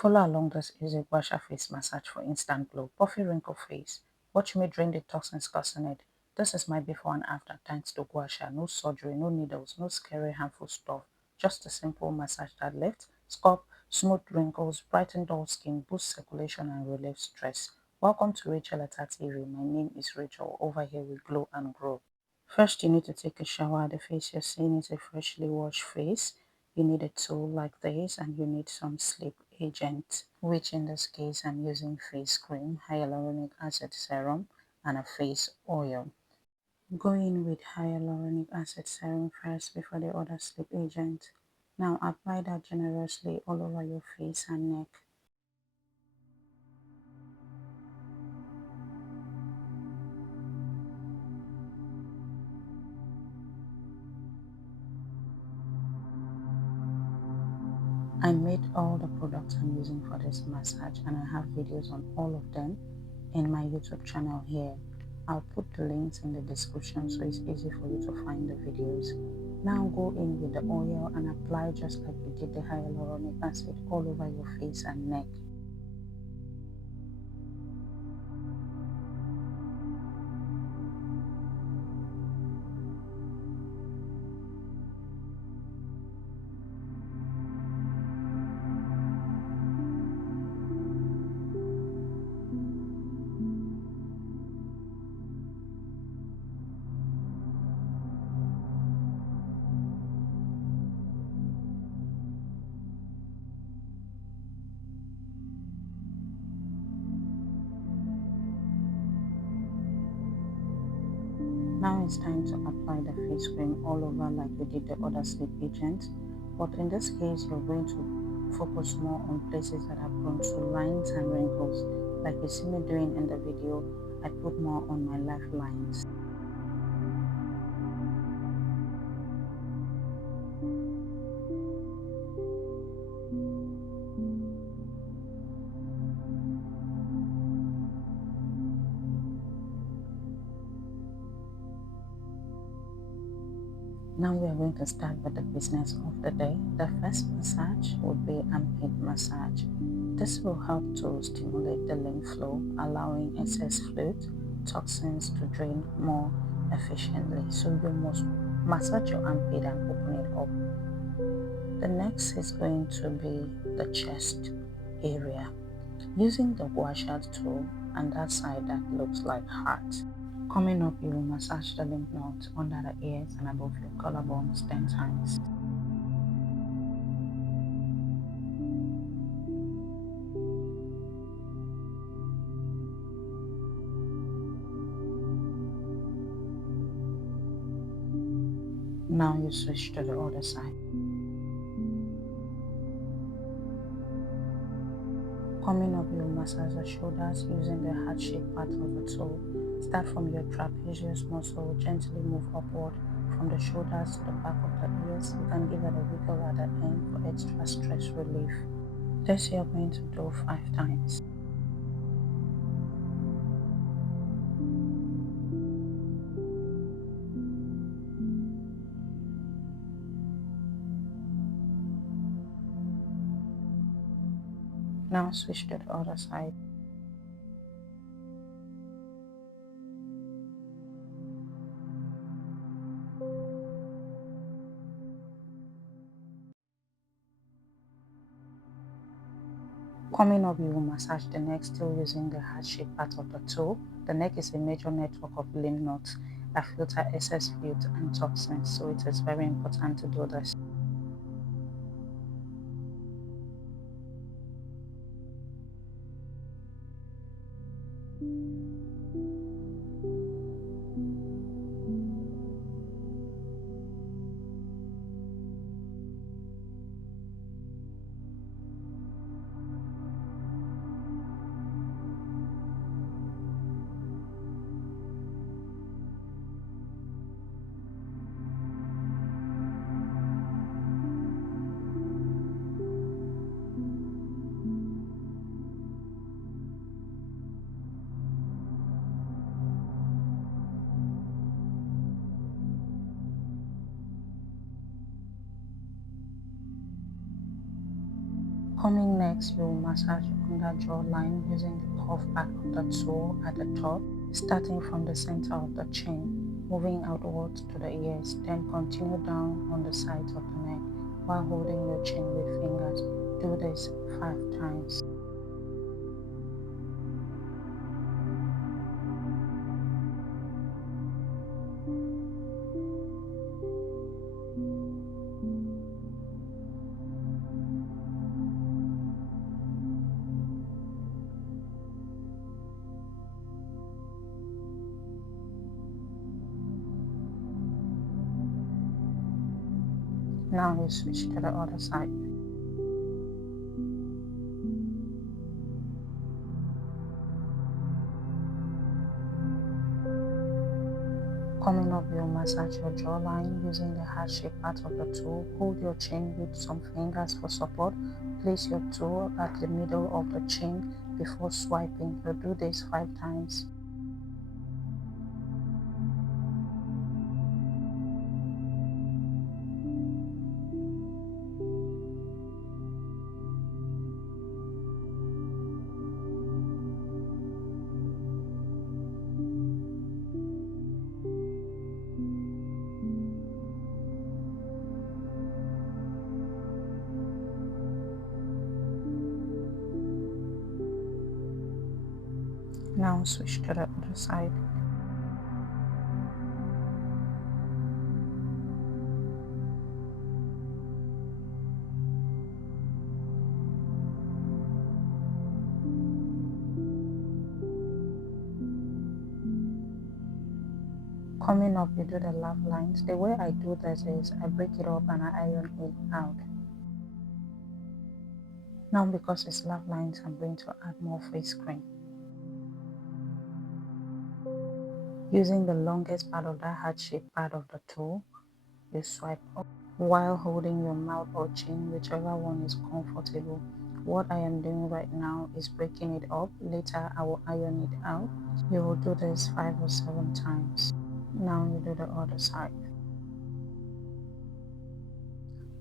Follow along this easy Gua Sha face massage for instant glow. Puffy wrinkle face. Watch me drain the toxins causing it. This is my before and after thanks to Gua Sha. No surgery, no needles, no scary harmful stuff. Just a simple massage that lifts, sculpt, smooth wrinkles, brighten dull skin, boost circulation and relieve stress. Welcome to Rachel Etta TV. My name is Rachel. Over here we glow and grow. First, you need to take a shower. The face you're seeing is a freshly washed face. You need a tool like this and you need some sleep agent, which in this case I'm using face cream, hyaluronic acid serum, and a face oil. Go in with hyaluronic acid serum first before the other sleep agent. Now apply that generously all over your face and neck. I made all the products I'm using for this massage and I have videos on all of them in my YouTube channel here. I'll put the links in the description so it's easy for you to find the videos. Now go in with the oil and apply just like we did the hyaluronic acid all over your face and neck. Now it's time to apply the face cream all over like we did the other sleep agent, but in this case you're going to focus more on places that are prone to lines and wrinkles. Like you see me doing in the video, I put more on my lifelines. Now we are going to start with the business of the day. The first massage would be armpit massage. This will help to stimulate the lymph flow, allowing excess fluid, toxins to drain more efficiently. So you must massage your armpit and open it up. The next is going to be the chest area. Using the Gua Sha tool and that side that looks like heart. Coming up, you will massage the lymph nodes under the ears and above your collarbones 10 times. Now you switch to the other side. Coming up, you will massage the shoulders using the heart-shaped part of the tool. Start from your trapezius muscle, gently move upward from the shoulders to the back of the ears. You can give it a wiggle at the end for extra stress relief. This you're going to do 5 times. Now switch to the other side. Coming up, you will massage the neck still using the heart-shaped part of the toe. The neck is a major network of lymph nodes that filter excess fluid and toxins, so it is very important to do this. Coming next, you will massage your under jawline using the curved part of the toe at the top, starting from the center of the chin, moving outwards to the ears, then continue down on the sides of the neck while holding your chin with fingers. Do this 5 times. Now you switch to the other side. Coming up, you'll massage your jawline using the heart-shaped part of the toe. Hold your chin with some fingers for support. Place your toe at the middle of the chin before swiping. You'll do this 5 times. Now switch to the other side. Coming up, you do the laugh lines. The way I do this is I break it up and I iron it out. Now because it's laugh lines, I'm going to add more face cream. Using the longest part of that heart-shaped part of the toe, you swipe up while holding your mouth or chin, whichever one is comfortable. What I am doing right now is breaking it up. Later, I will iron it out. You will do this 5 or 7 times. Now you do the other side.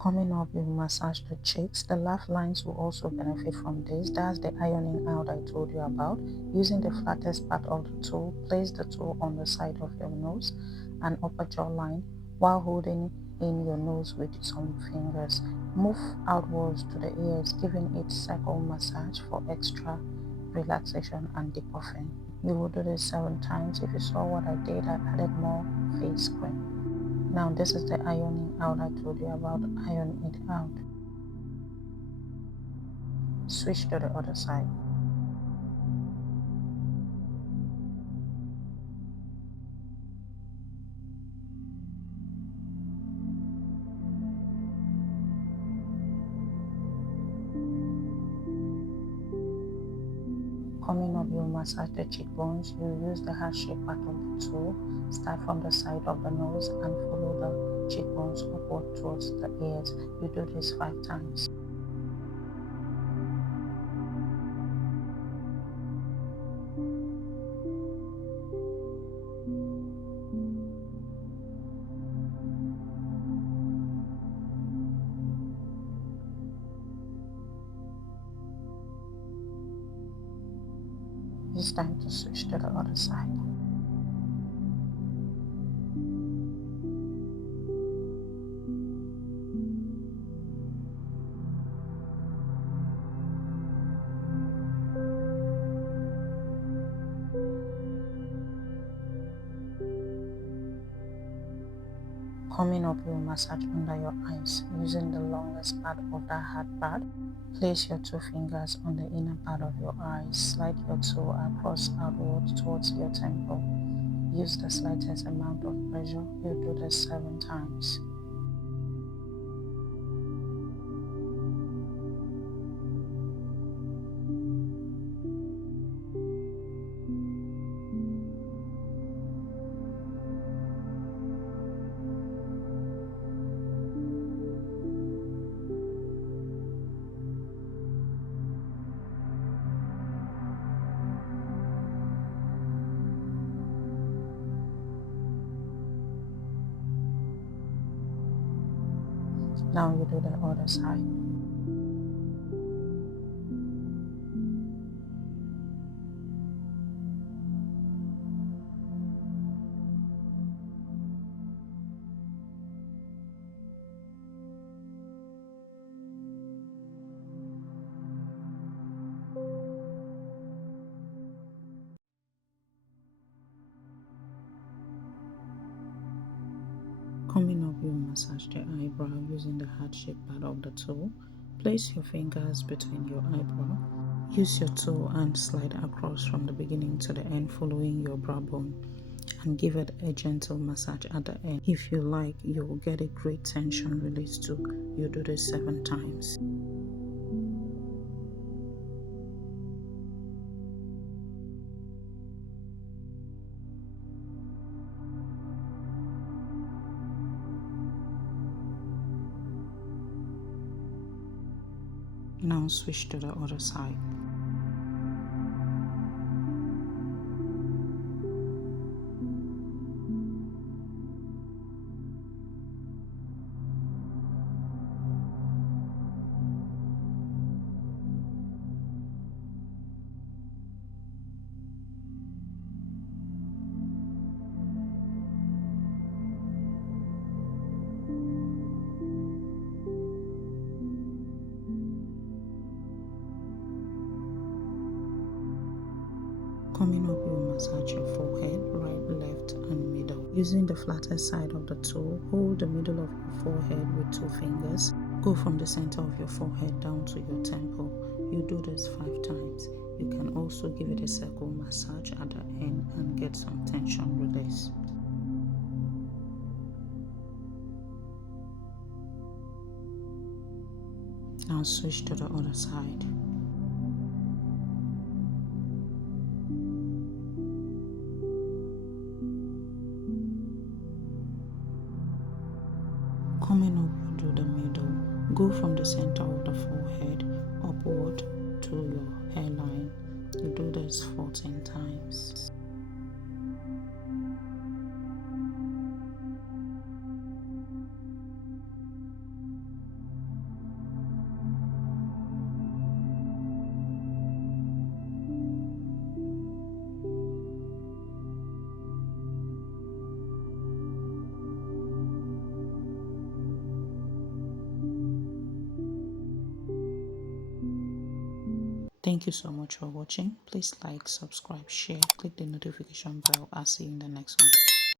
Coming up, you massage the cheeks. The laugh lines will also benefit from this. That's the ironing out I told you about. Using the flattest part of the toe, place the toe on the side of your nose and upper jawline while holding in your nose with some fingers. Move outwards to the ears, giving it circle massage for extra relaxation and depuffing. You will do this 7 times. If you saw what I did, I added more face cream. Now this is the ironing out I told you about. Iron it out. Switch to the other side. Coming up, you massage the cheekbones. You use the heart-shaped part of the toe. Start from the side of the nose and follow the cheekbones upward towards the ears. You do this 5 times. It's time to switch to the other side. Coming up, you massage under your eyes using the longest part of that hard part. Place your 2 fingers on the inner part of your eyes. Slide your toe across outward towards your temple. Use the slightest amount of pressure. You do this 7 times. Now you do the other side. massage the eyebrow using the heart-shaped part of the tool. Place your fingers between your eyebrow. Use your toe and slide across from the beginning to the end following your brow bone and give it a gentle massage at the end. If you like, you will get a great tension release too. You do this 7 times. Now switch to the other side. Coming up, you massage your forehead, right, left, and middle. Using the flatter side of the tool, hold the middle of your forehead with 2 fingers. Go from the center of your forehead down to your temple. You do this 5 times. You can also give it a circle massage at the end and get some tension release. Now switch to the other side. Coming up, you do the middle. Go from the center of the forehead upward to your hairline. You do this 14 times. Thank you so much for watching. Please like, subscribe, share, click the notification bell. I'll see you in the next one.